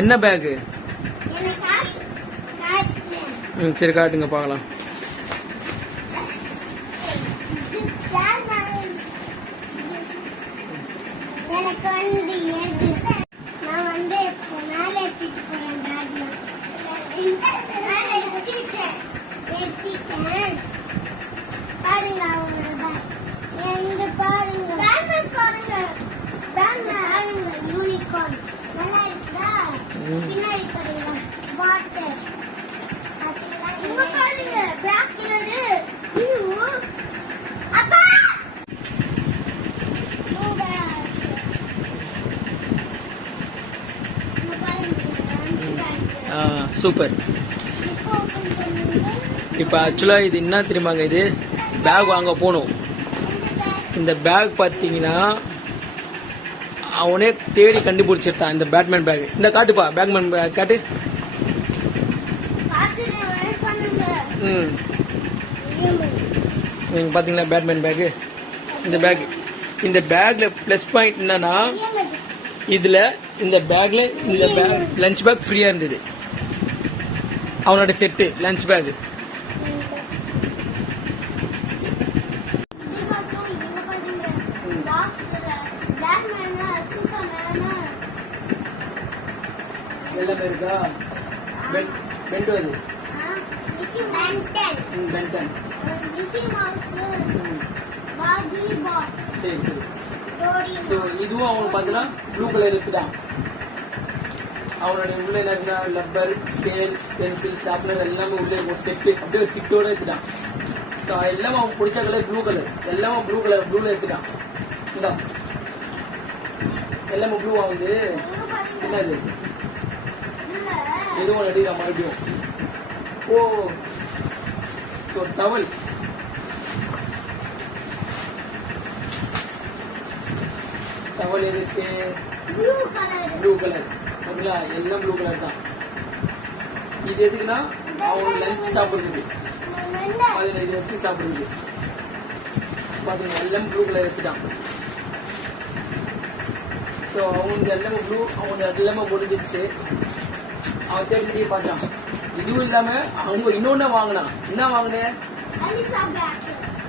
என்ன பேகு? சரி காட்டுங்க பார்க்கலாம். எனக்கு வந்து நான் வந்து மேலே எடுத்துட்டு போறேன் பேக்ல. பாருங்க அவங்களோட பேக். எங்க பாருங்க பேட்மேன் பாருங்க. பேட்மேன் பாருங்க யூனிகார்ன் நல்லா இருக்குதா? பின்னாடி பாருங்க வாட்டர். இங்க பாருங்க பிளாக் கலரு. அப்பா சூப்பர். இப்போ ஆக்சுவலா இது என்ன தெரியுமாங்க, இது பேக் வாங்க போகணும். இந்த பேக் பார்த்தீங்கன்னா அவனே தேடி கண்டுபிடிச்சிருத்தான் இந்த பேட்மேன் பேக். இந்த காட்டுப்பா பேட்மேன் பேக் காட்டு. நீங்க பாத்தீங்களா பேட்மேன் பேக்? இந்த பேக்ல பிளஸ் பாயிண்ட் என்னன்னா, இதுல இந்த பேக்ல இந்த லஞ்ச் பேக் ஃப்ரீயா இருந்தது. அவனோட செட்டு லஞ்ச் பேக். எல்லாமே இருக்கா? பென்ட் அது பென்டன். சரி சரி. ஸோ இதுவும் அவனுக்கு பார்த்தீங்கன்னா ப்ளூ கலர் இருக்குதான். அவனோட உள்ள என்ன லப்பர், ஸ்கேல், பென்சில், ஸ்டாப்லர் எல்லாமே உள்ள ஒரு செட்டு அப்படியே ஒரு கிட்டோட இருக்குதான். ஸோ எல்லாமே அவன் பிடிச்ச கலர் ப்ளூ கலர். எல்லாமே ப்ளூல இருக்குதான். இந்த எல்லாமே ப்ளூ ஆகுது. என்னது எதுவும் அடிக்கிறா மறுபடியும். ஓ ஸோ டவல். டவல் எதுக்கு? Blue colour. ஓகேங்களா? எல்லாம் ப்ளூ கலர் தான். இது எதுக்குன்னா அவன் லஞ்ச் சாப்பிடுறது. அதுல இது வச்சு சாப்பிடுறது. பாத்தீங்கன்னா எல்லாம் ப்ளூ கலர் எடுத்துட்டான். ஸோ அவனுக்கு எல்லாமே ப்ளூ, அவனுக்கு எல்லாமே முடிஞ்சிச்சு. அவன் தேடி பார்த்தான். இதுவும் இல்லாம அவங்க இன்னொன்னு வாங்கினான். என்ன வாங்கினேன்?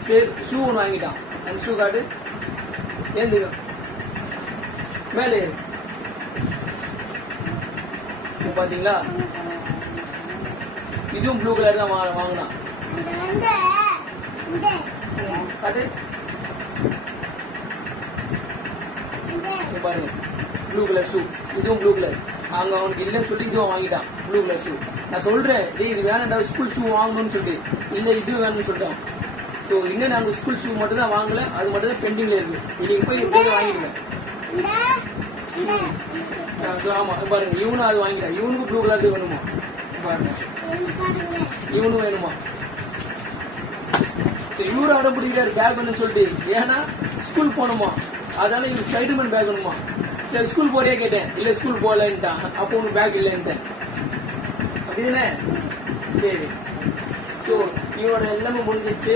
சரி ஷூ ஒன்று வாங்கிட்டான். அந்த ஷூ காட்டு. ஏந்து மேலே பாத்தீங்களா? இதுவும் ப்ளூ கலர் தான் வாங்கினான். காட்டு பாருங்க ப்ளூ கலர் ஷூ. இதுவும் ப்ளூ கலர். அங்க அவனுக்கு இல்லைன்னு சொல்லி இதுவும் வாங்கிட்டான் ப்ளூ கலர் ஷூ. நான் சொல்றேன் இது வேணாண்டா ஸ்கூல் ஷூ வாங்கணும்னு சொல்லிட்டு, இல்ல இது வேணும்னு சொல்லிட்டான். ஸோ இன்னும் நாங்க ஸ்கூல் ஷூ மட்டும் தான் வாங்கல, அது மட்டும் தான் பெண்டிங்ல இருக்கு. இன்னைக்கு போய் எப்படியாவது வாங்கிடுவேன். ஆமா பாருங்க இவனும் அது வாங்கிட்டான். இவனுக்கு ப்ளூ கலர் வேணுமா பாருங்க. இவனும் வேணுமா? இவரு அடம் பிடிக்கிறாரு பேக் வேணும்னு சொல்லிட்டு. ஏன்னா ஸ்கூல் போகணுமா, அதனால இவரு ஸ்பைடர்மேன் பேக் வேணுமா. சரி ஸ்கூல் போறியா கேட்டேன். இல்ல ஸ்கூல் போகலன்ட்டான். அப்போ உனக்கு பேக் இல்லைன்ட்டேன். அப்படிதானே? சரி. ஸோ இவனோட எல்லாமே முடிஞ்சிச்சு.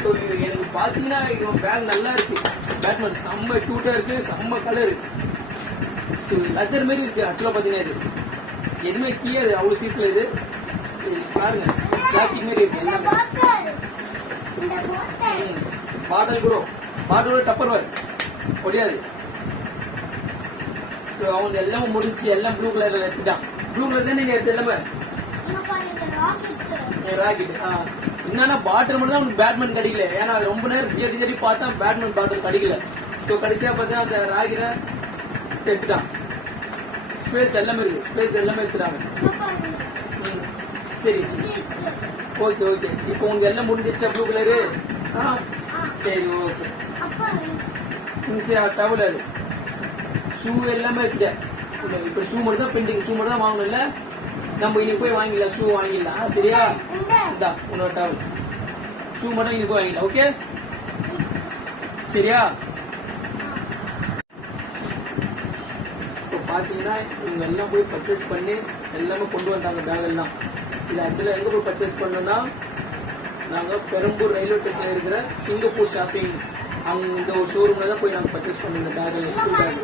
ஸோ எனக்கு பாத்தீங்கன்னா இவன் பேக் நல்லா இருக்கு. பேட்மேன் செம்ம டூட்டா இருக்கு, செம்ம கலர். ஸோ லெதர் மாதிரி இருக்கு. ஆக்சுவலா பாத்தீங்கன்னா இது எதுவுமே கீழே அவ்வளவு சீக்கிரம் இது பாருங்க பிளாஸ்டிக் மாதிரி இருக்கு எல்லாமே. பாட்டில் கூட டப்பர் வேர் முடியாது. ஸோ அவனுக்கு எல்லாமே முடிஞ்சு எல்லாம் ப்ளூ கலர்ல எடுத்துட்டான். ப்ளூ கலர் தான் நீங்க எடுத்து எல்லாமே ராக்கெட். என்னன்னா பாட்டில் மட்டும் தான் அவனுக்கு பேட்மேன் கிடைக்கல. ஏன்னா அது ரொம்ப நேரம் தேடி பார்த்தா பேட்மேன் பாட்டில் கிடைக்கல. ஸோ கடைசியா பார்த்தா அந்த ராக்கெட்டை எடுத்துட்டான். ஸ்பேஸ் எல்லாமே இருக்கு. ஸ்பேஸ் எல்லாமே எடுத்துட்டாங்க. சரி ஓகே ஓகே. இப்போ உங்க எல்லாம் முடிஞ்சிச்சா ப்ளூ கலரு? சரி ஓகே. சரி டவல் அது ஷூ எல்லாமே இருக்கு. இப்ப ஷூ மட்டும் தான் பெண்டிங். ஷூ மட்டும் தான் வாங்கணும்ல. நம்ம இன்னைக்கு போய் வாங்கிடலாம். ஷூ வாங்கிடலாம். சரியா? இந்தா உன்னோட டவல். ஷூ மட்டும் இன்னைக்கு போய் வாங்கிடலாம். ஓகே சரியா? இப்போ பாத்தீங்கன்னா இவங்க எல்லாம் போய் பர்ச்சேஸ் பண்ணி எல்லாமே கொண்டு வந்தாங்க பேக் எல்லாம். இது ஆக்சுவலா எங்க போய் பர்ச்சேஸ் பண்ணோம்னா, நாங்க பெரம்பூர் ரயில்வே ஸ்டேஷன்ல இருக்கிற சிங்கப்பூர் ஷாப்பிங் அந்த ஒரு ஷோரூம்ல தான் போய் நாங்க பர்ச்சேஸ் பண்ணோம் இந்த பேக் ஸ்கூல் பேக்.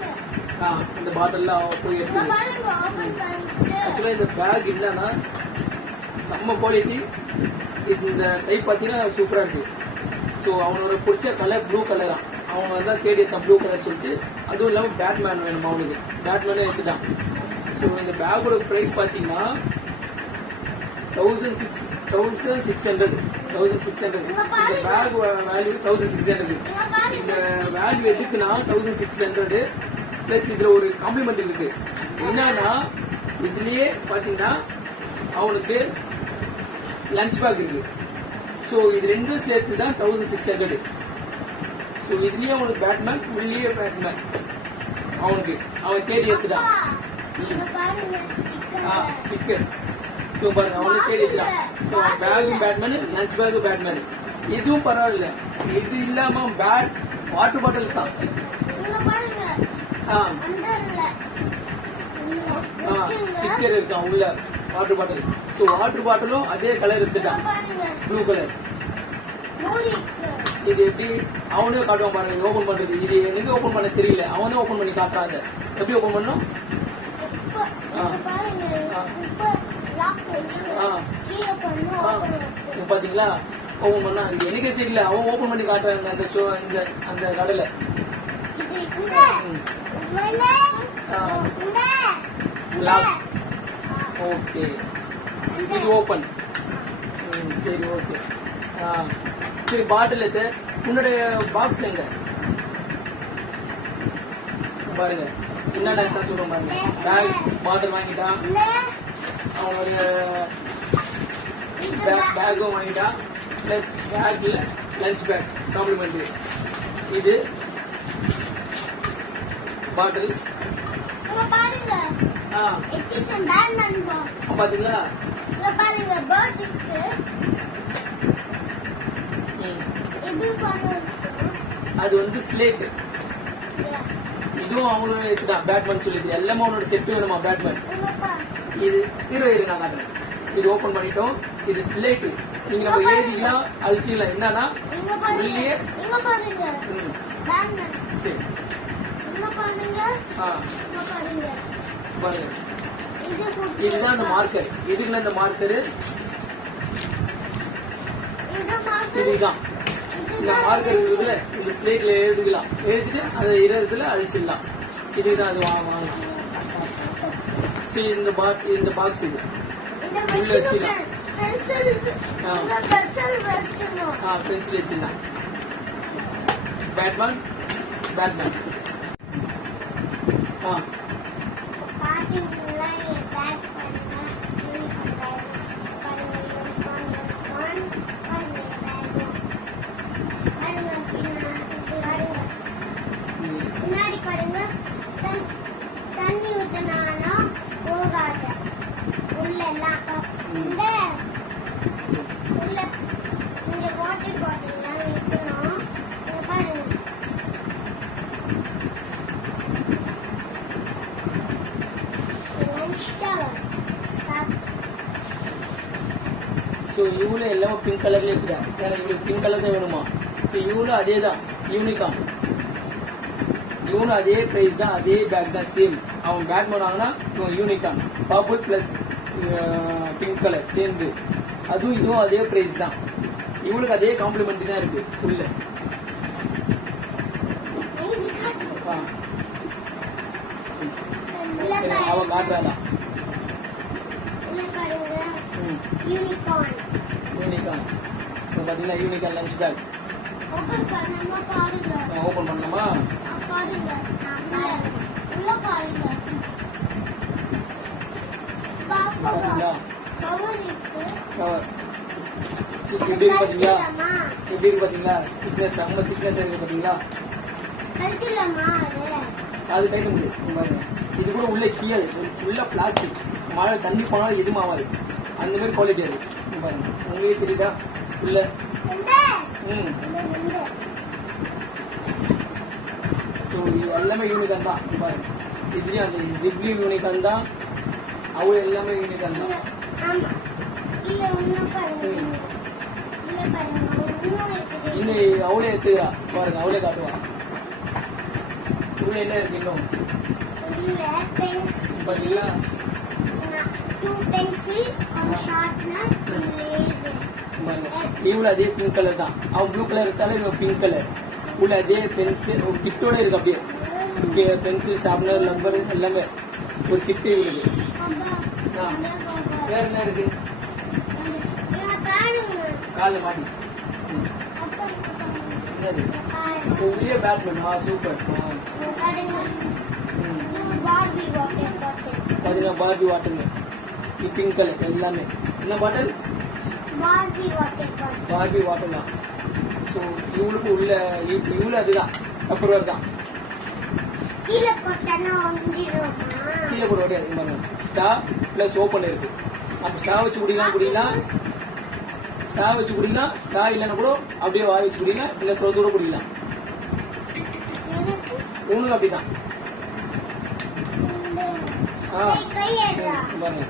அந்த பாட்டில்லாம் போய் இங்க எடுத்து பாருங்க ஓபன் பண்ணிட்டு ஆக்சுவலா இந்த பேக் இல்லைன்னா செம்ம குவாலிட்டி. இந்த டைப் பார்த்தீங்கன்னா சூப்பரா இருக்கு. ஸோ அவனோட பிடிச்ச கலர் ப்ளூ கலரா அவன் வந்து தேடி எடுத்தான் ப்ளூ கலர் சொல்லிட்டு. அதுவும் இல்லாமல் பேட்மேன் வேணும் அவனுக்கு, பேட்மேனே எடுத்துட்டான். ஸோ இந்த பேக்கோட ப்ரைஸ் பார்த்தீங்கன்னா 1600. இந்த பேக் வேல்யூ 1600. இந்த வேல்யூ எதுக்குன்னா 1600 பிளஸ் இதுல ஒரு காம்ப்ளிமெண்ட் இருக்கு. என்னன்னா இதுலயே பாத்தீங்கன்னா அவனுக்கு லஞ்ச் பேக் இருக்கு. ஸோ இது ரெண்டும் சேர்த்து தான் 1600. ஸோ இதுலயே அவனுக்கு பேட்மேன், உள்ளே பேட்மேன் அவனுக்கு அவன் தேடி எடுத்துட்டான். இங்க பாருங்க ஸ்டிக்கர். ஸோ பாருங்க அவனுக்கு தேடி எடுத்துட்டான். ஸோ பேக்கும் பேட்மேன், லஞ்ச் பேக்கும் பேட்மேன். இதுவும் பரவாயில்ல. இது இல்லாம பேட் வாட்டர் பாட்டில் தான். இங்க பாருங்க அண்டர்ல ஸ்டிக்கர் இருக்கான் உள்ள வாட்டர் பாட்டில். ஸோ வாட்டர் பாட்டிலும் அதே கலர் எடுத்துட்டான், பாருங்க ப்ளூ கலர். மூலிக்கு இது எப்படி அவனே காட்டுவான் பாருங்க ஓபன் பண்றது. இது எனக்கு ஓபன் பண்ண தெரியல, அவனே ஓபன் பண்ணி காட்டுறாங்க. எப்படி ஓபன் பண்ணும்? இப்ப இங்க பாருங்க இப்ப லாக் பண்ணி கீழே பண்ணி ஓபன் இப்ப பாத்தீங்களா ஓபன் பண்ணா இது எனக்கே தெரியல, அவன் ஓபன் பண்ணி காட்டுறாங்க அந்த ஷோ அந்த கடையில. இது இந்த லாக். ஓகே இது ஓபன். சரி ஓகே. சரி பாட்டில் எடுத்து உன்னுடைய பாக்ஸ் எங்க பாருங்க என்னடா சொல்றோம் பாருங்க. பேக் பாட்டில் வாங்கிட்டான், அவனுடைய பேக்கும் வாங்கிட்டான், பிளஸ் பேக்ல லஞ்ச் பேக் காம்ப்ளிமெண்ட்ரி. இது பாட்டில். இங்க பாருங்க இட்ஸ் a batman box. பாத்தீங்களா? இங்க பாருங்க பர்த்டேக்கு எப்படி பண்ணுறது? அது வந்து ஸ்லேட். இதுவும் அவனோட எடுத்துட்டான் பேட்மேன் சொல்லிட்டு. எல்லாமே அவனோட செட் வேணுமா பேட்மேன். இங்க பாருங்க இது ஹீரோ நான் காட்டுறேன். இது ஓபன் பண்ணிட்டோம். இது ஸ்லேட். நீங்க நம்ம எழுதிக்கலாம் அழிச்சிக்கலாம். என்னன்னா இங்க பாருங்க உள்ளே இங்க பாருங்க batman. சரி இங்க பாருங்க இங்க பாருங்க பாருங்க. இது போட்டு இதுதான் அந்த மார்க்கர். எதுக்குன்னா இந்த மார்க்கரு இது பாருங்க இதுதான். இந்த மார்க்கர் இருக்குதுல இந்த ஸ்லேட்ல எழுதிக்கலாம். எழுதிட்டு அதை இரத்துல அழிச்சிடலாம். இதுதான் அது வாங்கலாம். சரி இந்த பாக்ஸ் இது இந்த உள்ள வச்சிடலாம். பென்சில் இந்த பென்சில் வச்சணும். பென்சில் வச்சிடலாம். பேட்மேன் பாத்தீங்களா என் பேக் பண்ணுங்க பின்னாடி பாருங்க தண்ணி ஊத்தினாலும் போகாது உள்ள எல்லாம் இந்த உள்ள இங்க வாட்டர் பாட்டில் எல்லாம் வைக்கணும். இங்க பாருங்க ஸோ இவனும் எல்லாமே பிங்க் கலர்ல இருக்கிறான். ஏன்னா இவனுக்கு பிங்க் கலர் தான் வேணுமா. ஸோ இவனும் அதே தான் யூனிகாம். இவனும் அதே பிரைஸ் தான், அதே பேக் தான் சேம். அவன் பேக் பண்ணாங்கன்னா இவன் யூனிகாம் பர்பிள் பிளஸ் பிங்க் கலர் சேர்ந்து. அதுவும் இதுவும் அதே பிரைஸ் தான். இவனுக்கு அதே காம்ப்ளிமெண்ட் தான் இருக்கு உள்ள. அவன் காட்டுறான் யூனிகார்ன். இப்போ பார்த்தீங்கன்னா யூனிகார்ன் லஞ்ச் பேக் ஓபன் பண்ணுங்க பாருங்க. ஓபன் பண்ணலாமா? பாருங்க உள்ள பாருங்க. பார்த்தீங்களா கவர் இருக்கு. கவர் எப்படி இருக்கு பார்த்தீங்களா? எப்படி இருக்கு பார்த்தீங்களா? திக்னஸ் செம்ம திக்னஸ் இருக்கு பார்த்தீங்களா? கழட்டிடலாமா அது கைட்ட முடியும் பாருங்க. இது கூட உள்ள கீழே ஃபுல்லா பிளாஸ்டிக். மழை தண்ணி போனாலும் எதுவும் ஆகாது. அந்த மாதிரி குவாலிட்டி அது பாருங்க. உங்களுக்கே தெரியுதா உள்ள. ஸோ இது எல்லாமே யூனிகான் தான் பாருங்க. இதுலயும் அந்த ஜிப்லியும் யூனிகான் தான், அவங்க எல்லாமே யூனிகான் தான். ஆமா இல்ல உள்ள பாருங்க. இல்ல பாருங்க இன்னும் இருக்குது. இன்னும் அவளே எடுத்துக்கிறா பாருங்க, அவளே காட்டுவா. உள்ள என்ன இருக்கு இன்னும் உள்ள பென்சில், பாத்தீங்களா? 2 பென்சில், ஒரு ஷார்ப்னர், லேசர். இவ்வளவு அதே பிங்க் கலர் தான். அவன் ப்ளூ கலர் இருக்கால, இவன் பிங்க் கலர். உள்ள அதே பென்சில் ஒரு கிட்டோட இருக்கு. அப்படியே பென்சில், ஷார்ப்னர், ரப்பர் எல்லாமே ஒரு கிட்டே இருக்கு. வேற என்ன இருக்கு? காலில் மாட்டி என்னது? உள்ளே பேட்மேன். சூப்பர். பாத்தீங்கன்னா பார்பி வாட்டர், பிங்க் கலர் எல்லாமே. என்ன பாட்டில்? பார்பி வாட்டர் தான். ஸோ இவளுக்கு உள்ள இவ்வளவு அதுதான் அப்புறம் தான் கீழே போட்டா ஒஞ்சிரும். கீழே போட முடியாது. ஸ்டா பிளஸ் ஓப்பன் இருக்கு. அப்ப ஸ்டா வச்சு குடிக்கலாம். ஸ்டா வச்சு குடிக்கலாம். ஸ்டா இல்லைன்னா கூட அப்படியே வாய் வச்சு குடிக்கலாம், இல்ல கூட குடிக்கலாம். ஒண்ணு அப்படிதான். பாருங்க,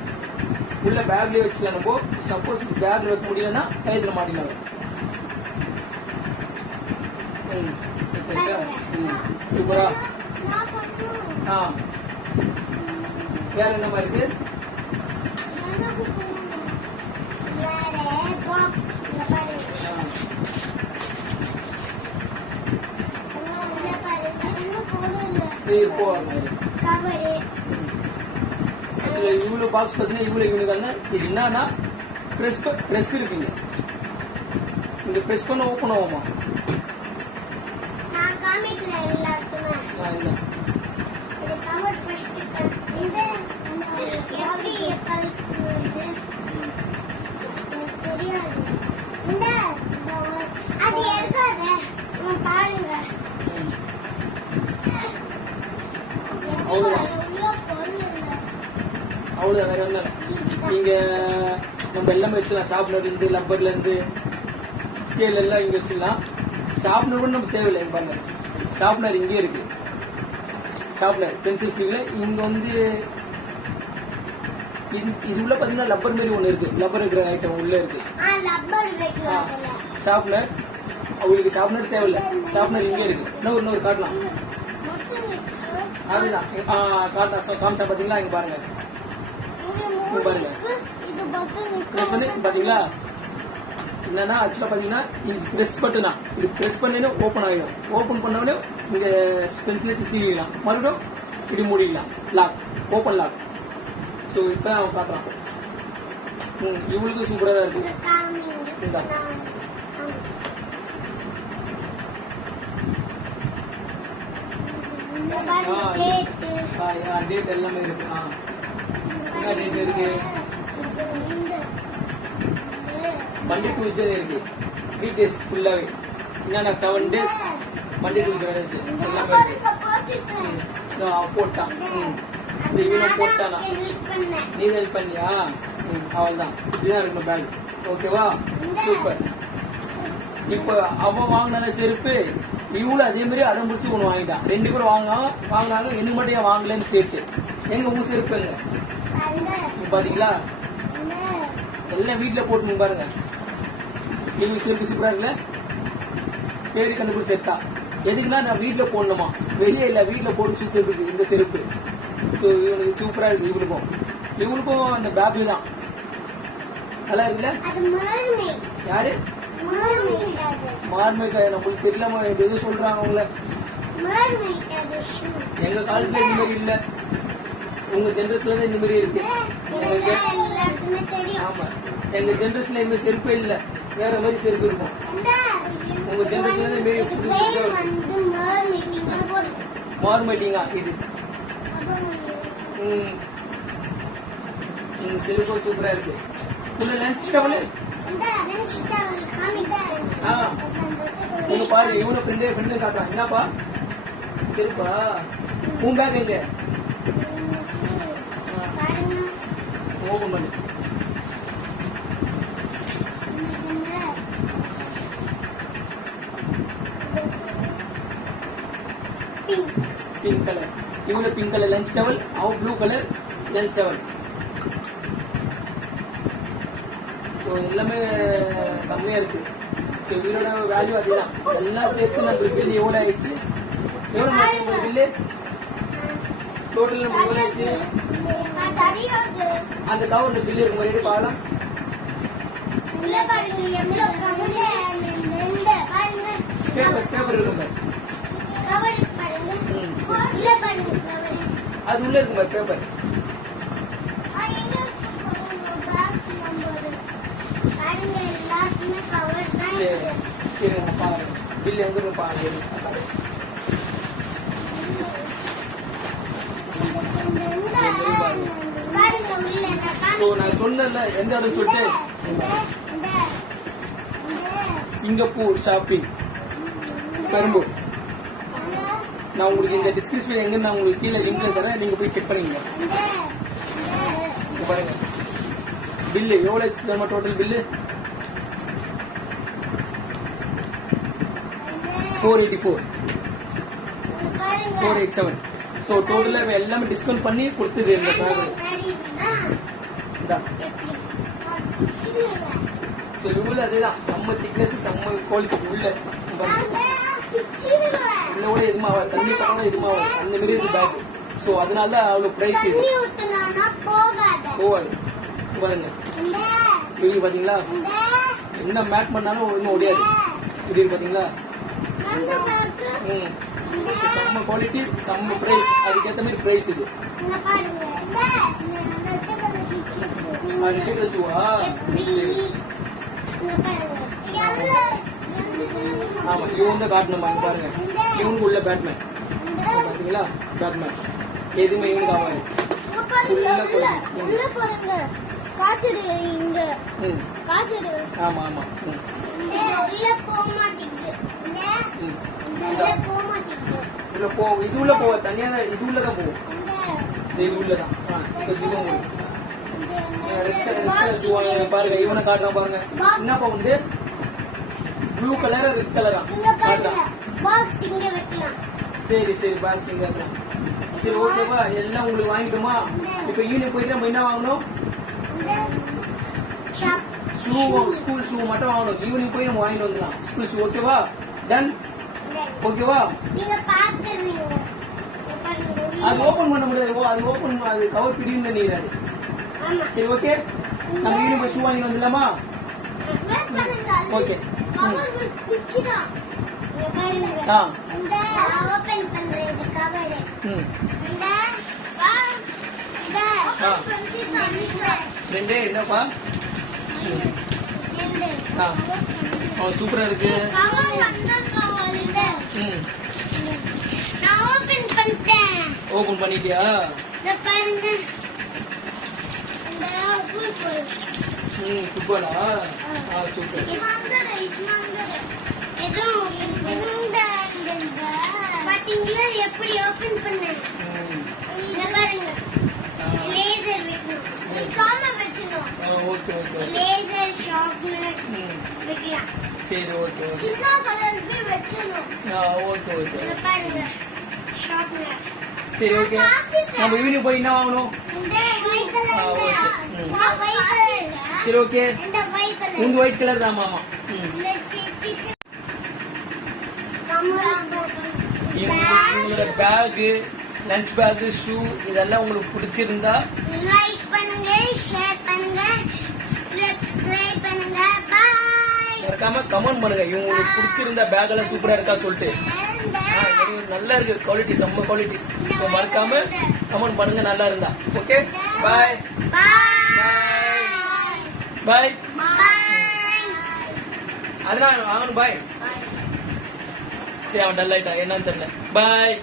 உள்ள பேக்லயே வச்சுக்கலாம். நம்ம சப்போஸ் பேக்ல வைக்க முடியலன்னா கைத்துல மாட்டிக்கலாம். சூப்பரா. வேற என்ன மாதிரி இருக்கு? இவ்வளவு பாக்ஸ் பாத்தீங்கன்னா இவ்வளவு யூனிக்கான. இது என்னன்னா பிரஸ் இருக்குங்க. இங்க பிரஸ் பண்ண ஓபன் ஆகுமா? அவ்வளவுதான். வேற என்ன? நீங்க நம்ம எல்லாமே வச்சுக்கலாம். ஷார்ப்னர் இருந்து, ரப்பர்ல இருந்து, ஸ்கேல் எல்லாம் இங்க வச்சுக்கலாம். ஷார்ப்னர் கூட நம்ம தேவையில்லை. பாருங்க, ஷார்ப்னர் இங்கே இருக்கு. ஷார்ப்னர் பென்சில் சீவ்ல இங்க வந்து இது உள்ள பாத்தீங்கன்னா ரப்பர் மாதிரி ஒண்ணு இருக்கு. ரப்பர் இருக்கிற ஐட்டம் உள்ள இருக்கு. ஷார்ப்னர் அவங்களுக்கு ஷார்ப்னர் தேவையில்லை. ஷார்ப்னர் இங்கே இருக்கு. இன்னொரு காட்டலாம். அதுதான் காமிச்சா பாத்தீங்களா? இங்க பாருங்க, பாருங்க பாத்தீங்களா? என்னன்னா ஆக்சுவலா பாத்தீங்கன்னா இது பிரஸ் பட்டனா, இது பிரஸ் பண்ணா ஓபன் ஆகிடும். ஓபன் பண்ண இங்க பென்சில் எடுத்து சீவிடலாம், மறுபடியும் இப்படி மூடிடலாம். Lock, open lock. ஸோ இப்ப அவன் காட்டுறான். இவளுக்கு சூப்பரா தான் இருக்கு. டேட் எல்லாமே இருக்கு. என்ன டேட் இருக்கு? மண்டே டியூஸ்டே இருக்கு. 3 days ஃபுல்லாவே. என்னன்னா 7 days மண்டே டு வெட்னஸ்டே எல்லாமே இருக்கு. போட்டான் இவனும் போட்டானா? நீ ஹெல்ப் பண்ணியா? அவள்தான். இதுதான் இருக்கணும் பேக். ஓகேவா? சூப்பர். இப்போ அவன் வாங்கின செருப்பு இவ்வளவு அதே மாதிரி அடம் பிடிச்சி ஒண்ணு வாங்கிட்டான். 2 பேரும் வாங்கினாலும் என்ன மட்டும் ஏன் வாங்கலன்னு கேட்டு எங்க உங்க செருப்பு எங்க பாத்தீங்களா? எல்லாம் வீட்டுல போட்டு பாருங்க. நீங்க செருப்பு சூப்பரா இருக்குல்ல? தேடி கண்டுபிடிச்சு எடுத்தா. எதுக்குன்னா நான் வீட்டுல போடணுமா, வெளியே இல்ல வீட்டுல போட்டு சுத்துறதுக்கு இந்த செருப்பு. ஸோ இவனுக்கு சூப்பரா இருக்கு. இவனுக்கும் அந்த பேபி தான் நல்லா இருக்குல்ல? யாரு மார்மைக்கா? நம்மளுக்கு தெரியலாமா? எதுவும் சொல்றாங்க உங்களை. எங்க காலத்துல இந்த மாதிரி இல்ல, உங்க ஜென்ரேஷன்ல தான் இந்த மாதிரி இருக்கு. ஆமா, எங்க ஜென்ரேஷன்ல இந்த செருப்பே இல்ல, வேற மாதிரி செருப்பு இருக்கும். உங்க ஜென்ரேஷன்ல இந்த மாதிரி மார்மைட்டிங்கா இது. செருப்பு சூப்பரா இருக்கு. உள்ள லஞ்ச் டவல் உங்க பாரு. இவனு ஃப்ரெண்டு காட்டுறான். என்னப்பா செருப்பா? உன் பேக் எங்க? ஓபன் பண்ணு. Pink colour. இவனு பிங்க் கலர் லஞ்ச் டவல், அவன் blue colour lunch towel. So எல்லாமே செம்மையா இருக்கு. சரி உயிரோட வேல்யூ அதுதான். எல்லாம் சேர்த்து நம்ம பில் எவ்வளவு ஆயிடுச்சு? எவ்வளவு மார்க் பில்லு டோட்டல் நம்ம எவ்வளவு ஆயிடுச்சு? அந்த கவர்ல பில் இருக்கும் மாதிரி பார்க்கலாம். பேப்பர் இருக்கும் அது உள்ள இருக்கும் பேப்பர். பில் எங்க இருக்கு பாருங்க. நான் சொன்னேன்ல எந்த இடம் சொல்லிட்டு சிங்கப்பூர் ஷாப்பிங் பெரம்பூர். நான் உங்களுக்கு இந்த டிஸ்கிரிப்ஷன் எங்க நான் உங்களுக்கு கீழே லிங்க்ல தரேன், நீங்க போய் செக் பண்ணிக்கங்க. பாருங்க பில்லு எவ்வளவு ஆச்சு டோட்டல் பில்லு 484 487. ஸோ டோட்டலா எல்லாமே டிஸ்கவுண்ட் பண்ணி கொடுத்தது இந்த பேக். உள்ள அதுதான் செம்ம திக்னஸ் செம்ம குவாலிட்டி உள்ள கூட எதுமா தண்ணி பக்கம் எதுமா அந்த மாதிரி இருக்கு பேக். ஸோ அதனால தான் அவ்வளவு பிரைஸ் இது போகாது. பாருங்க இது பாத்தீங்களா என்ன மேட் பண்ணாலும் ஒன்றும் ஒடியாது. இது பாத்தீங்களா செம்ம குவாலிட்டி செம்ம பிரைஸ், அதுக்கேற்ற மாதிரி பிரைஸ் இது. ஷூவா ஆமா இவன் தான் காட்டணுமா பாருங்க. இவனுக்கு உள்ள பேட்மேன் பாத்தீங்களா? பேட்மேன் எதுவுமே இவனுக்கு ஆகாது. ஆமா ஆமா உள்ள போ. இது உள்ள போவ தனியா தான், இது உள்ளதான் போகும். இது உள்ளதான் பாருங்க. இவனை காட்டுறான் பாருங்க. என்னப்பா உண்டு ப்ளூ கலர் ரெட் கலரா காட்டுறான். சரி சரி பாக்ஸ் இங்க வைக்கலாம். சரி ஓகேவா எல்லாம் உங்களுக்கு வாங்கிட்டோமா? இப்ப ஈவினிங் போயிட்டு நம்ம என்ன வாங்கணும்? ஷூ ஸ்கூல் ஷூ மட்டும் வாங்கணும். ஈவினிங் போய் நம்ம வாங்கிட்டு வந்துடலாம் ஸ்கூல் ஷூ. ஓகேவா? டன் ஓகேவா? அது ஓபன் பண்ண முடியாது. அது ஓபன் அது கவர் பிரியுன்னு நீராது. சரி ஓகே நம்ம ஈவினிங் போய் ஷூ வாங்கி வந்துடலாமா? ஓகே ரெண்டே என்னப்பா சூப்பரா இருக்கு. ஓபன் பண்ணிட்டியா? ஃபுட்பாலா? சூப்பர். எப்படி ஓபன் பண்ண laser okay okay laser sharpener வைக்கலாம். சரி ஓகே ஓகே சின்ன கலருக்கு வெச்சணும். ஓகே ஓகே பாருங்க ஷார்ப்னர். சரி ஓகே நம்ம ஈவினிங் போய் என்ன வாங்கணும்? இந்த ஒயிட் கலர். சரி ஓகே இந்த ஒயிட் கலர். இந்த ஒயிட் கலர் தான் மாமா. உங்களோட பேக் லஞ்ச் பேக் ஷூ இதெல்லாம் உங்களுக்கு பிடிச்சிருந்தா லைக் பண்ணுங்க, ஷேர் பண்ணுங்க, சப்ஸ்கிரைப் பண்ணுங்க. பை. மறக்காம கமெண்ட் பண்ணுங்க உங்களுக்கு பிடிச்சிருந்தா பேக் எல்லாம் சூப்பரா இருக்கா சொல்லிட்டு. நல்லா இருக்கு குவாலிட்டி செம்ம குவாலிட்டி. ஸோ மறக்காம கமெண்ட் பண்ணுங்க நல்லா இருந்தா. ஓகே பாய் பாய். அதெல்லாம் வாங்கணும் பாய். சரி அவன் டல் ஆயிட்டான் என்னன்னு தெரியல. பாய்.